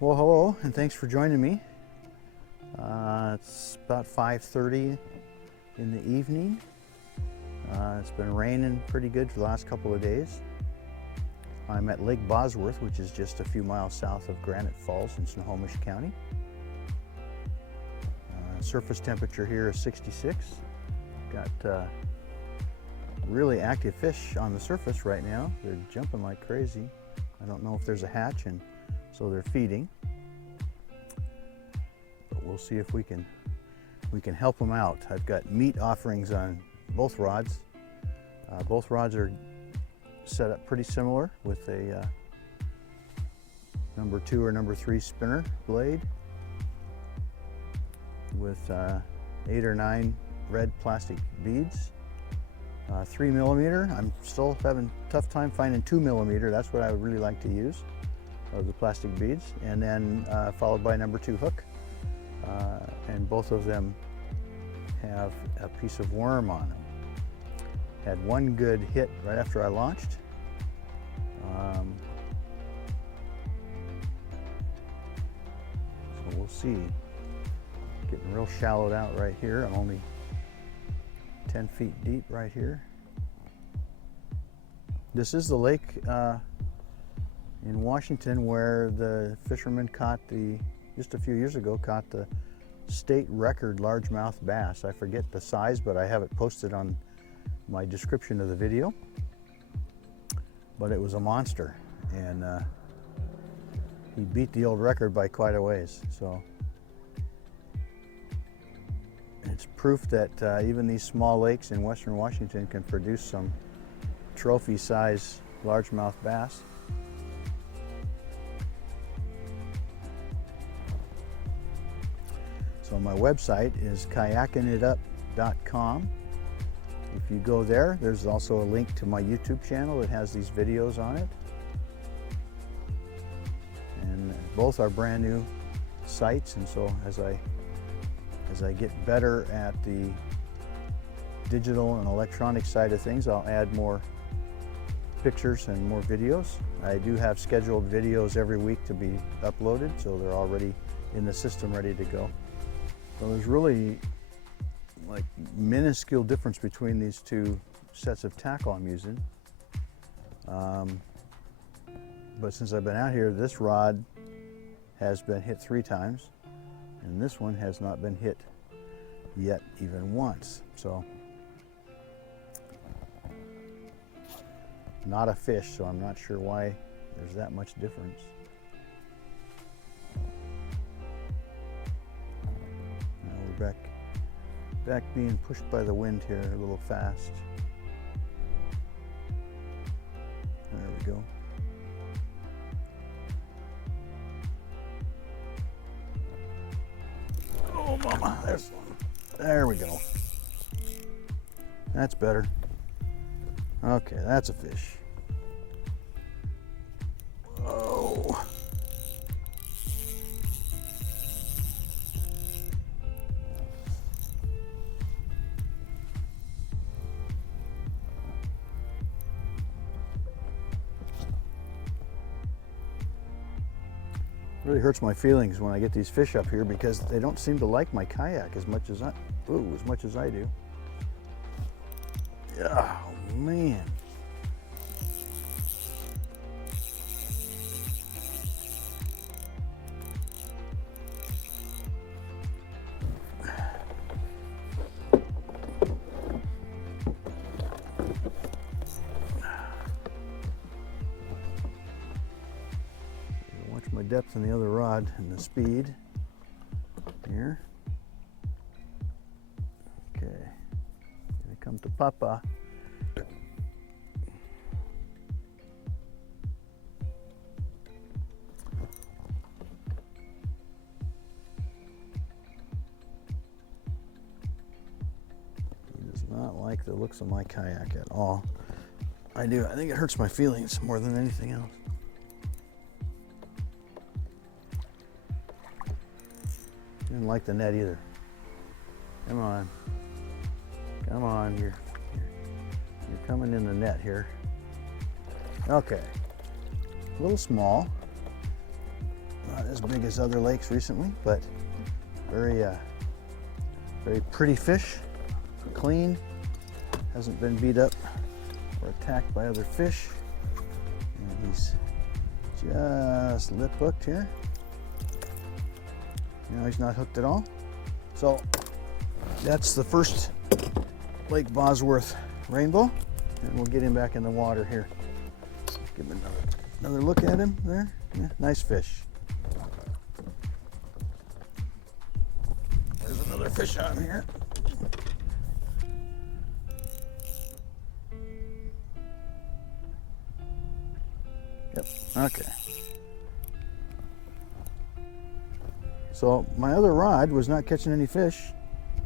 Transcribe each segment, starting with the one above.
Well, hello, and thanks for joining me. It's about 5:30 in the evening. It's been raining pretty good for the last couple of days. I'm at Lake Bosworth, which is just a few miles south of Granite Falls in Snohomish County. Surface temperature here is 66. Got really active fish on the surface right now. They're jumping like crazy. I don't know if there's a hatch, and so they're feeding. But we'll see if we can help them out. I've got meat offerings on both rods. Both rods are set up pretty similar with a number 2 or number 3 spinner blade with 8 or 9 red plastic beads. 3 millimeter. I'm still having a tough time finding 2 millimeter. That's what I would really like to use of the plastic beads, and then followed by number 2 hook. And both of them have a piece of worm on them. Had one good hit right after I launched. So we'll see. Getting real shallowed out right here. I'm only 10 feet deep right here. This is the lake in Washington where the fisherman caught just a few years ago, caught the state record largemouth bass. I forget the size, but I have it posted on my description of the video. But it was a monster, and he beat the old record by quite a ways. So it's proof that even these small lakes in western Washington can produce some trophy-size largemouth bass. So my website is kayakingitup.com. If you go there, there's also a link to my YouTube channel that has these videos on it. And both are brand new sites, and so as I get better at the digital and electronic side of things, I'll add more pictures and more videos. I do have scheduled videos every week to be uploaded, so they're already in the system ready to go. So there's really like minuscule difference between these two sets of tackle I'm using. But since I've been out here, this rod has been hit 3 times, and this one has not been hit yet even once. So not a fish, so I'm not sure why there's that much difference. Now we're back being pushed by the wind here a little fast. There we go. Oh mama, there we go. That's better. Okay, that's a fish. Oh. Really hurts my feelings when I get these fish up here because they don't seem to like my kayak as much as I do. Oh man. Watch my depth on the other rod and the speed here. Okay, here come to Papa. He does not like the looks of my kayak at all. I think it hurts my feelings more than anything else. Didn't like the net either. Come on. Come on, you're coming in the net here. Okay. A little small. Not as big as other lakes recently, but very, very pretty fish, clean, hasn't been beat up or attacked by other fish. And he's just lip hooked here. You know, he's not hooked at all. So that's the first Lake Bosworth rainbow, and we'll get him back in the water here. Give him another look at him there. Yeah, nice fish. There's another fish on here. Yep, okay. So my other rod was not catching any fish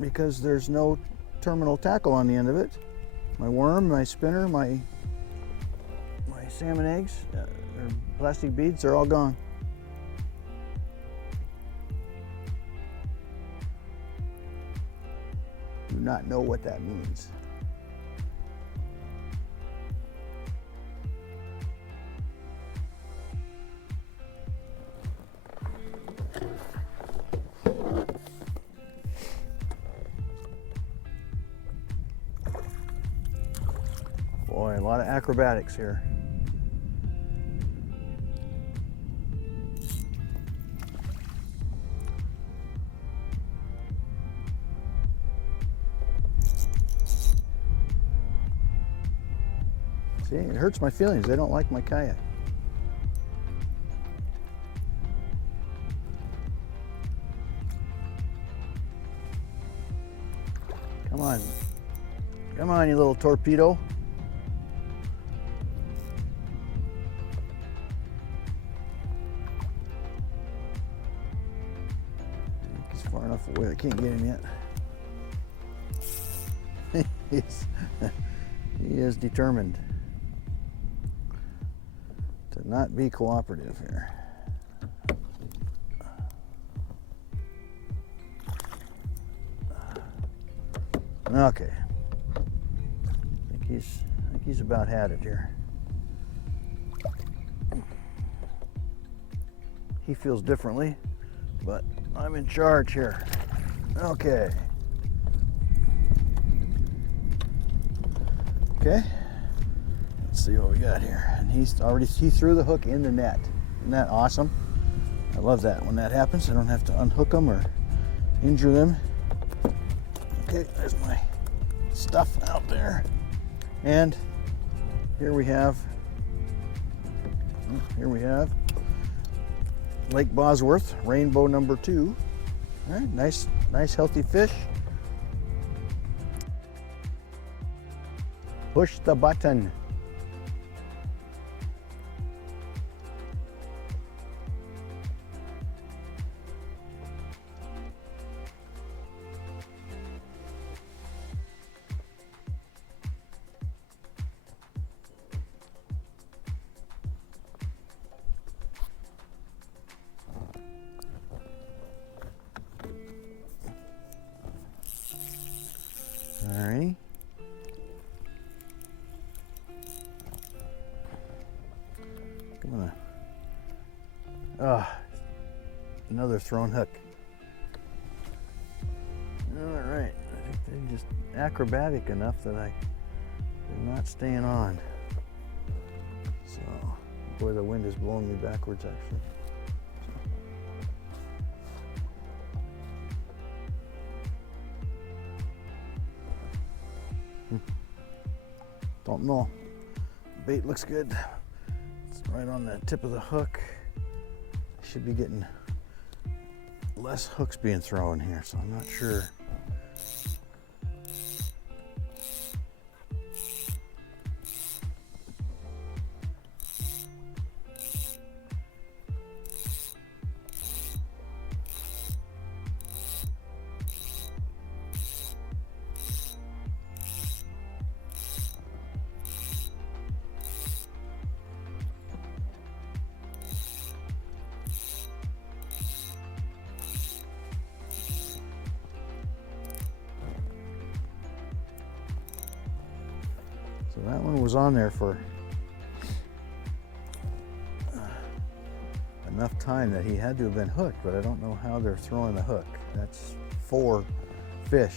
because there's no terminal tackle on the end of it. My worm, my spinner, my salmon eggs, or plastic beads, they're all gone. Do not know what that means. Boy, a lot of acrobatics here. See, it hurts my feelings. They don't like my kayak. Come on. Come on, you little torpedo. He's far enough away. I can't get him yet. He is determined to not be cooperative here. Okay. I think he's about had it here. He feels differently, but I'm in charge here. Okay. Okay. Let's see what we got here. And he threw the hook in the net. Isn't that awesome? I love that when that happens. I don't have to unhook them or injure them. Okay, there's my stuff out there. And here we have Lake Bosworth, rainbow number 2. All right, nice healthy fish. Push the button. All right. Come on. Another thrown hook. All right. I think they're just acrobatic enough that they're not staying on. So, boy, the wind is blowing me backwards actually. Don't know. Bait looks good. It's right on the tip of the hook. Should be getting less hooks being thrown here, so I'm not sure. So that one was on there for a enough time that he had to have been hooked, but I don't know how they're throwing the hook. That's 4 fish.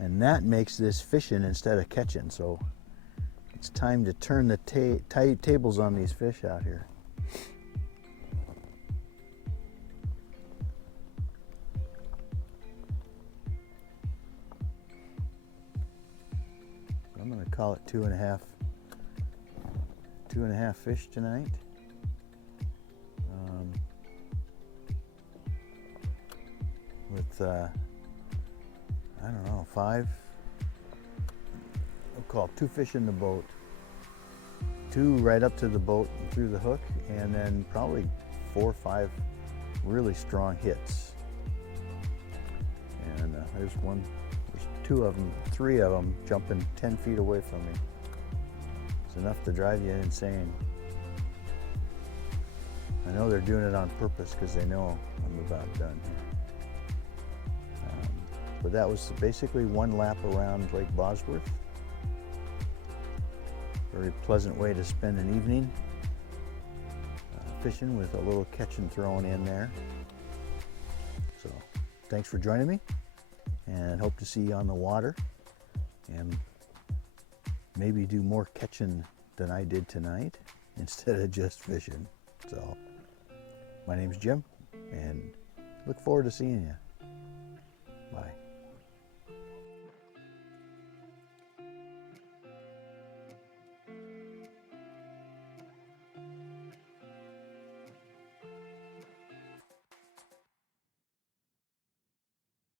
And that makes this fishing instead of catching, so it's time to turn the tables on these fish out here. I'm going to call it 2.5 fish tonight. With I don't know, 5. I'll call 2 fish in the boat, 2 right up to the boat and through the hook, and then probably 4 or 5 really strong hits. And there's 2 of them, 3 of them jumping 10 feet away from me. It's enough to drive you insane. I know they're doing it on purpose because they know I'm about done here. But that was basically 1 lap around Lake Bosworth. Very pleasant way to spend an evening fishing with a little catching thrown in there. So thanks for joining me, and hope to see you on the water and maybe do more catching than I did tonight instead of just fishing. So my name's Jim, and look forward to seeing you.